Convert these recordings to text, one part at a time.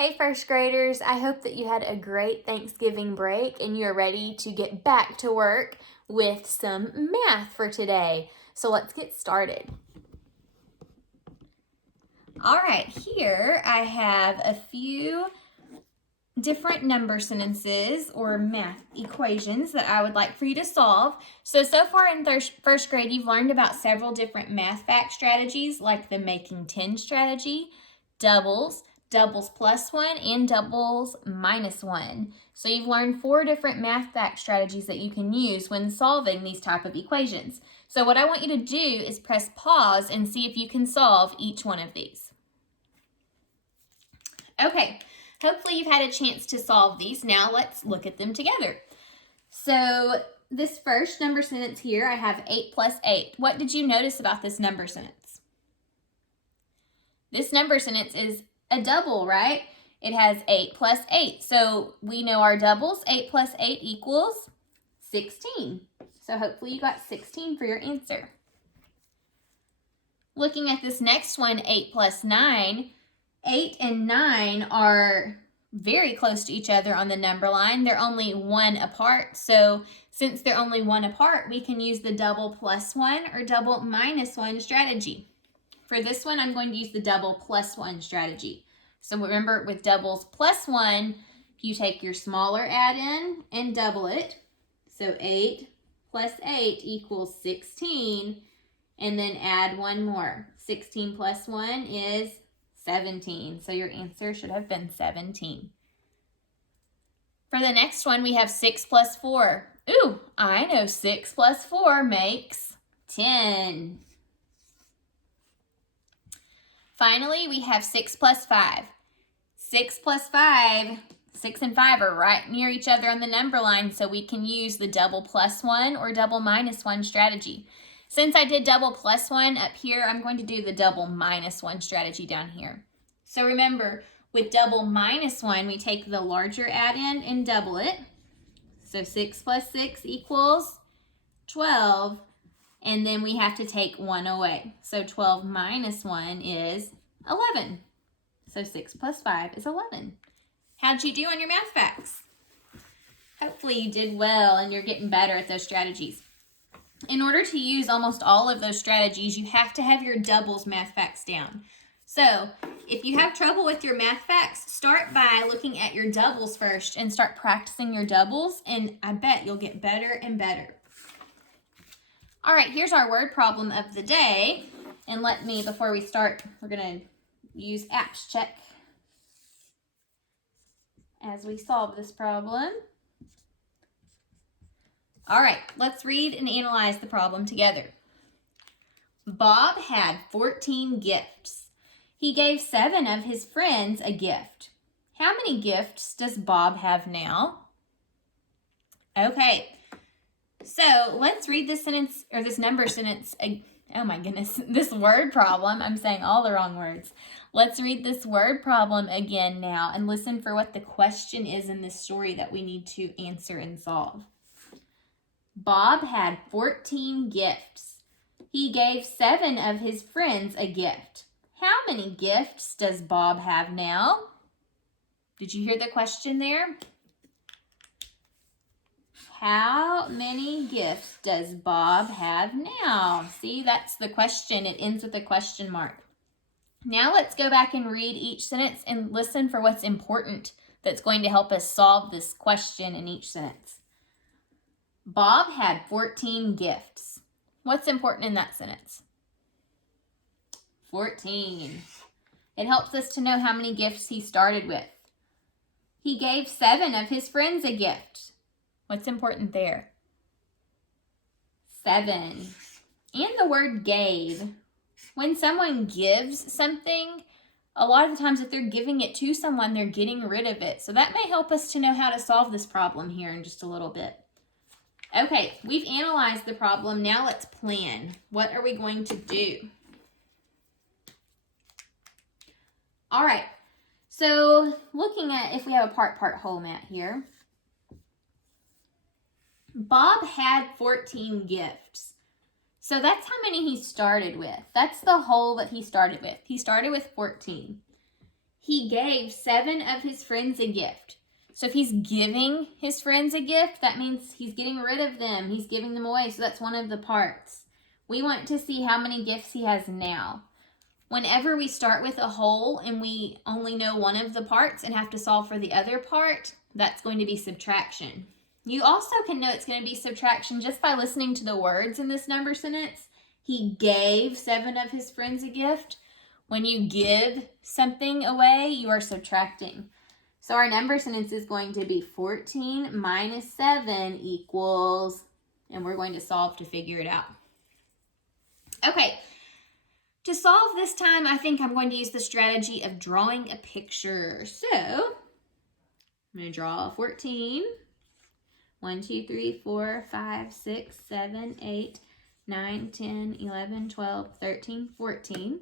Hey first graders, I hope that you had a great Thanksgiving break and you're ready to get back to work with some math for today. So let's get started. All right, here I have a few different number sentences or math equations that I would like for you to solve. So far in first grade, you've learned about several different math fact strategies like the making 10 strategy, doubles, doubles plus 1, and doubles minus 1. So you've learned 4 different math fact strategies that you can use when solving these type of equations. So what I want you to do is press pause and see if you can solve each one of these. Okay, hopefully you've had a chance to solve these. Now let's look at them together. So this first number sentence here, I have 8 plus 8. What did you notice about this number sentence? This number sentence is a double, right? It has 8 plus 8. So we know our doubles. 8 plus 8 equals 16. So hopefully you got 16 for your answer. Looking at this next one, 8 plus 9, 8 and 9 are very close to each other on the number line. They're only 1 apart. So since they're only 1 apart, we can use the double plus 1 or double minus 1 strategy. For this one, I'm going to use the double plus 1 strategy. So remember, with doubles plus 1, you take your smaller add-in and double it. So 8 plus 8 equals 16. And then add one more. 16 plus 1 is 17. So your answer should have been 17. For the next one, we have 6 plus 4. Ooh, I know 6 plus 4 makes 10. Finally, we have 6 plus 5. 6 plus 5, 6 and 5 are right near each other on the number line, so we can use the double plus 1 or double minus 1 strategy. Since I did double plus 1 up here, I'm going to do the double minus 1 strategy down here. So remember, with double minus 1, we take the larger add-in and double it. So 6 plus 6 equals 12. And then we have to take 1 away. So 12 minus 1 is 11. So 6 plus 5 is 11. How'd you do on your math facts? Hopefully you did well and you're getting better at those strategies. In order to use almost all of those strategies, you have to have your doubles math facts down. So if you have trouble with your math facts, start by looking at your doubles first and start practicing your doubles, and I bet you'll get better and better. All right, here's our word problem of the day. And before we start, we're going to use Apps Check as we solve this problem. All right, let's read and analyze the problem together. Bob had 14 gifts. He gave 7 of his friends a gift. How many gifts does Bob have now? Okay, so let's read this sentence, or this number sentence. Oh my goodness, this word problem. I'm saying all the wrong words. Let's read this word problem again now and listen for what the question is in this story that we need to answer and solve. Bob had 14 gifts. He gave 7 of his friends a gift. How many gifts does Bob have now? Did you hear the question there? How many gifts does Bob have now? See, that's the question. It ends with a question mark. Now let's go back and read each sentence and listen for what's important that's going to help us solve this question in each sentence. Bob had 14 gifts. What's important in that sentence? 14. It helps us to know how many gifts he started with. He gave 7 of his friends a gift. What's important there? 7. And the word gave. When someone gives something, a lot of the times if they're giving it to someone, they're getting rid of it. So that may help us to know how to solve this problem here in just a little bit. Okay, we've analyzed the problem. Now let's plan. What are we going to do? All right, so looking at if we have a part whole mat here. Bob had 14 gifts. So that's how many he started with. That's the whole that he started with. He started with 14. he gave 7 of his friends a gift. So if he's giving his friends a gift, that means he's getting rid of them. He's giving them away. So that's one of the parts. We want to see how many gifts he has now. Whenever we start with a whole and we only know one of the parts and have to solve for the other part, that's going to be subtraction. You also can know it's going to be subtraction just by listening to the words in this number sentence. He gave 7 of his friends a gift. When you give something away, you are subtracting. So our number sentence is going to be 14 minus 7 equals, and we're going to solve to figure it out. Okay, to solve this time, I think I'm going to use the strategy of drawing a picture. So I'm going to draw 14. 1, 2, 3, 4, 5, 6, 7, 8, 9, 10, 11, 12, 13, 14.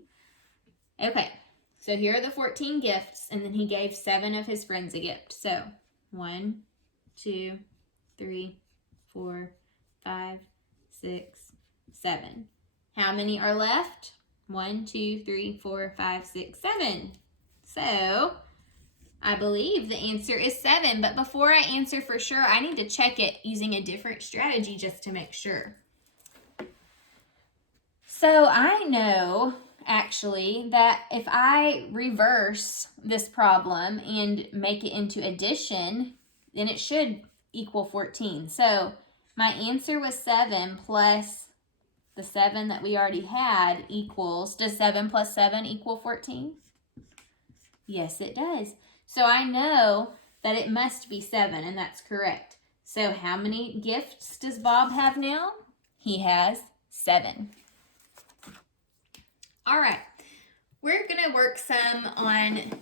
Okay, so here are the 14 gifts, and then he gave 7 of his friends a gift. So 1, 2, 3, 4, 5, 6, 7. How many are left? 1, 2, 3, 4, 5, 6, 7. So I believe the answer is 7, but before I answer for sure, I need to check it using a different strategy just to make sure. So I know, actually, that if I reverse this problem and make it into addition, then it should equal 14. So my answer was 7 plus the 7 that we already had equals, does 7 plus 7 equal 14? Yes, it does. So I know that it must be 7, and that's correct. So how many gifts does Bob have now? He has 7. All right, we're going to work some on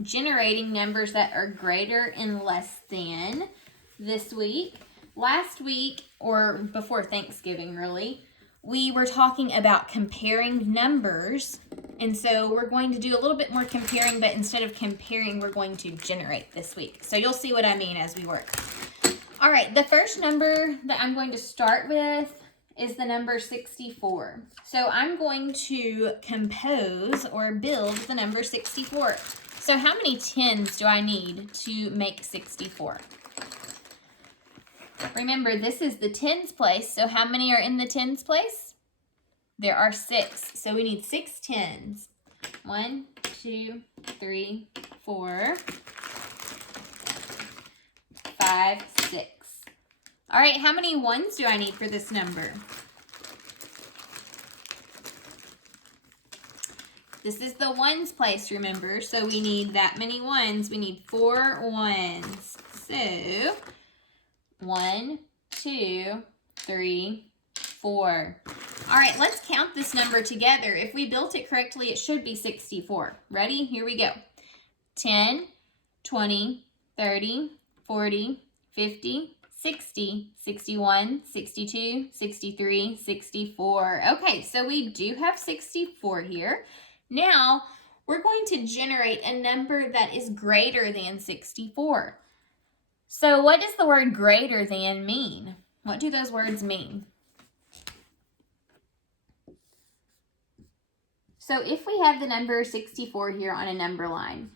generating numbers that are greater and less than this week. Last week, or before Thanksgiving really, we were talking about comparing numbers. And so we're going to do a little bit more comparing, but instead of comparing, we're going to generate this week. So you'll see what I mean as we work. All right, the first number that I'm going to start with is the number 64. So I'm going to compose or build the number 64. So how many tens do I need to make 64? Remember, this is the tens place, so how many are in the tens place? There are 6, so we need 6 tens. 1, 2, 3, 4, 5, 6. All right, how many ones do I need for this number? This is the ones place, remember, so we need that many ones. We need 4 ones. So 1, 2, 3, 4. All right, let's count this number together. If we built it correctly, it should be 64. Ready? Here we go. 10, 20, 30, 40, 50, 60, 61, 62, 63, 64. Okay, so we do have 64 here. Now, we're going to generate a number that is greater than 64. So what does the word greater than mean? What do those words mean? So if we have the number 64 here on a number line,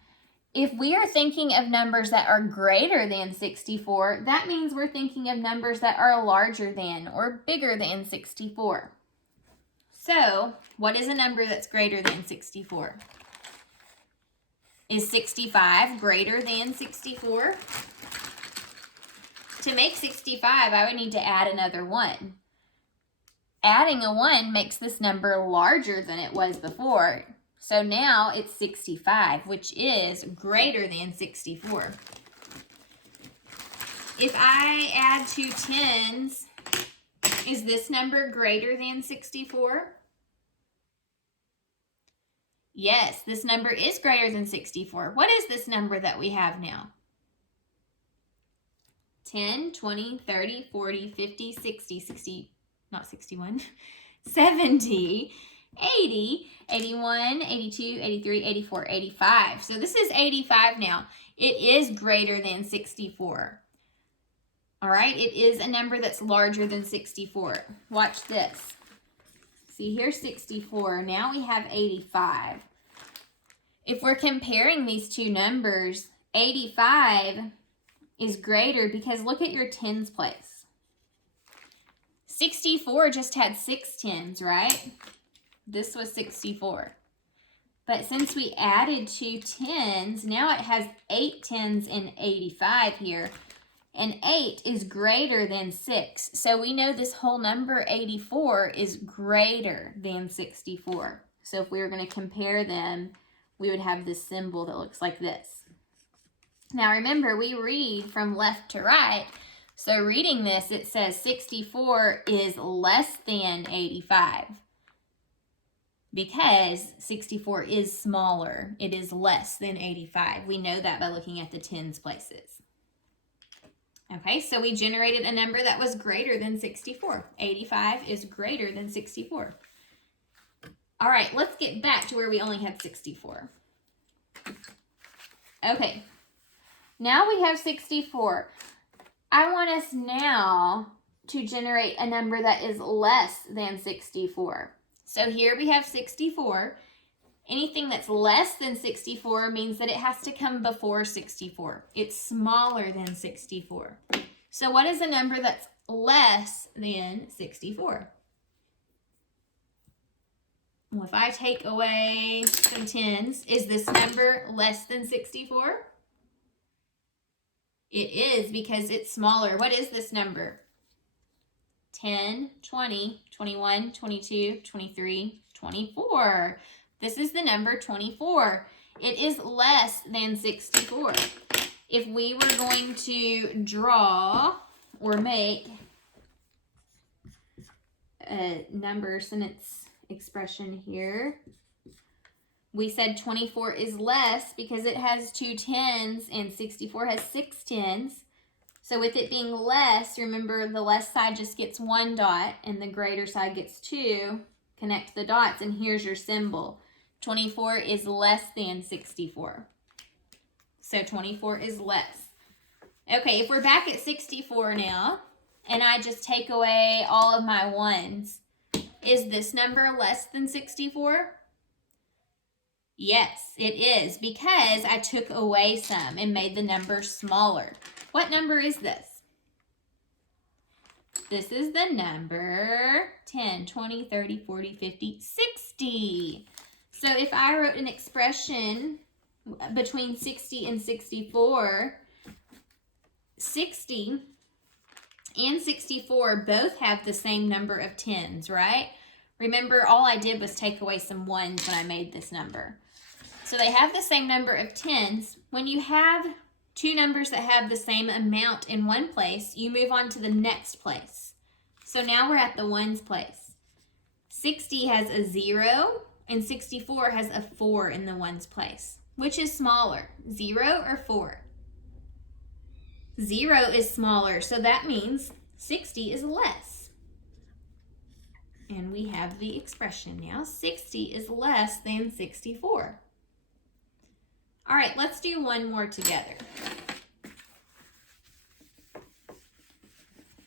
if we are thinking of numbers that are greater than 64, that means we're thinking of numbers that are larger than or bigger than 64. So what is a number that's greater than 64? Is 65 greater than 64? To make 65, I would need to add another 1. Adding a 1 makes this number larger than it was before. So now it's 65, which is greater than 64. If I add 2 tens, is this number greater than 64? Yes, this number is greater than 64. What is this number that we have now? 10, 20, 30, 40, 50, 60, 60, not 61, 70, 80, 81, 82, 83, 84, 85. So this is 85 now. It is greater than 64. All right, it is a number that's larger than 64. Watch this. See, here's 64. Now we have 85. If we're comparing these two numbers, 85 is greater because look at your tens place. 64 just had 6 tens, right? This was 64. But since we added 2 tens, now it has 8 tens and 85 here. And 8 is greater than 6. So we know this whole number, 84, is greater than 64. So if we were going to compare them, we would have this symbol that looks like this. Now remember, we read from left to right. So reading this, it says 64 is less than 85. Because 64 is smaller. It is less than 85. We know that by looking at the tens places. Okay, so we generated a number that was greater than 64. 85 is greater than 64. All right, let's get back to where we only had 64. Okay, now we have 64. I want us now to generate a number that is less than 64. So here we have 64. Anything that's less than 64 means that it has to come before 64. It's smaller than 64. So what is a number that's less than 64? Well, if I take away some tens, is this number less than 64? It is because it's smaller. What is this number? 10, 20, 21, 22, 23, 24. This is the number 24. It is less than 64. If we were going to draw or make a number sentence expression here, we said 24 is less because it has 2 tens and 64 has 6 tens. So with it being less, remember the less side just gets 1 dot and the greater side gets 2. Connect the dots and here's your symbol. 24 is less than 64. So 24 is less. Okay, if we're back at 64 now, and I just take away all of my ones, is this number less than 64? Yes, it is, because I took away some and made the number smaller. What number is this? This is the number 10, 20, 30, 40, 50, 60. So if I wrote an expression between 60 and 64, 60 and 64 both have the same number of tens, right? Remember, all I did was take away some ones when I made this number. So they have the same number of tens. When you have two numbers that have the same amount in one place, you move on to the next place. So now we're at the ones place. 60 has a 0 and 64 has a 4 in the ones place. Which is smaller, 0 or 4? 0 is smaller, so that means 60 is less. And we have the expression now. 60 is less than 64. All right, let's do one more together.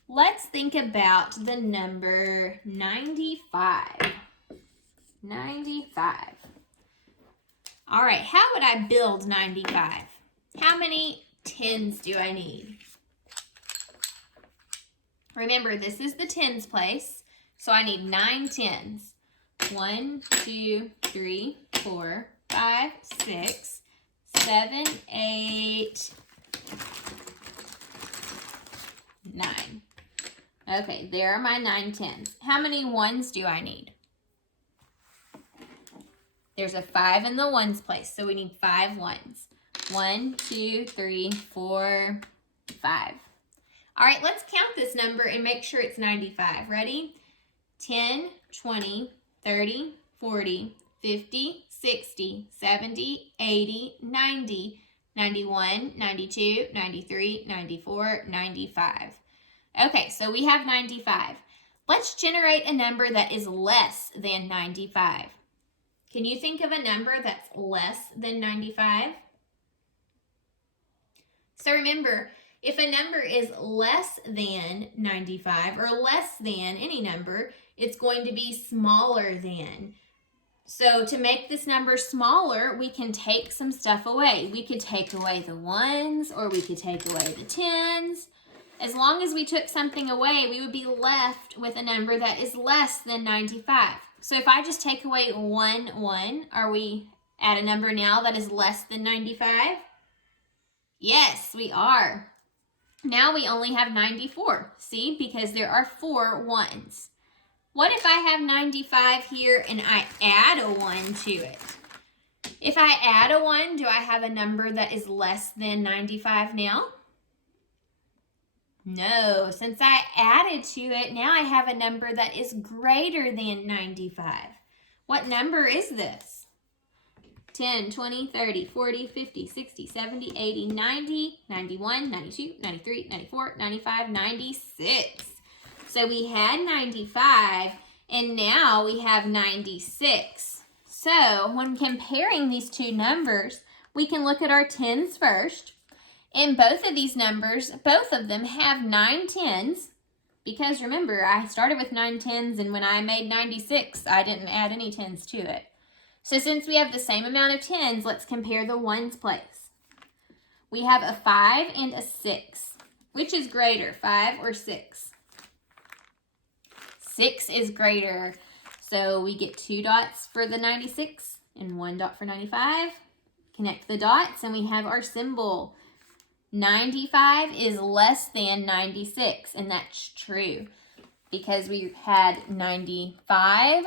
Let's think about the number 95. 95. All right, how would I build 95? How many tens do I need? Remember, this is the tens place, so I need 9 tens. 1, 2, 3, 4, 5, 6, 7, 8, 9. Okay, there are my 9 tens. How many ones do I need? There's a 5 in the ones place, so we need 5 ones. 1, 2, 3, 4, 5. All right, let's count this number and make sure it's 95. Ready? 10, 20, 30, 40, 50, 60, 70, 80, 90, 91, 92, 93, 94, 95. Okay, so we have 95. Let's generate a number that is less than 95. Can you think of a number that's less than 95? So remember, if a number is less than 95 or less than any number, it's going to be smaller than. So to make this number smaller, we can take some stuff away. We could take away the ones, or we could take away the tens. As long as we took something away, we would be left with a number that is less than 95. So if I just take away 1, are we at a number now that is less than 95? Yes, we are. Now we only have 94, see, because there are 4 ones. What if I have 95 here and I add a 1 to it? If I add a 1, do I have a number that is less than 95 now? No, since I added to it, now I have a number that is greater than 95. What number is this? 10, 20, 30, 40, 50, 60, 70, 80, 90, 91, 92, 93, 94, 95, 96. So we had 95, and now we have 96. So when comparing these two numbers, we can look at our tens first. In both of these numbers, both of them have 9 tens, because remember, I started with 9 tens, and when I made 96, I didn't add any tens to it. So since we have the same amount of tens, let's compare the ones place. We have a 5 and a 6. Which is greater, 5 or 6? 6 is greater. So we get 2 dots for the 96 and 1 dot for 95. Connect the dots and we have our symbol. 95 is less than 96, and that's true because we had 95,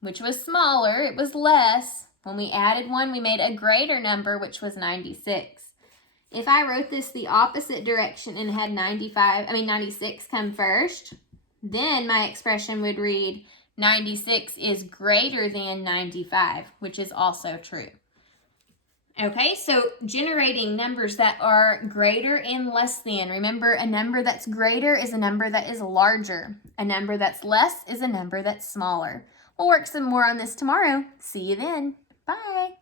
which was smaller, it was less. When we added 1, we made a greater number, which was 96. If I wrote this the opposite direction and had 96 come first, then my expression would read 96 is greater than 95, which is also true. Okay, so generating numbers that are greater and less than. Remember, a number that's greater is a number that is larger. A number that's less is a number that's smaller. We'll work some more on this tomorrow. See you then. Bye.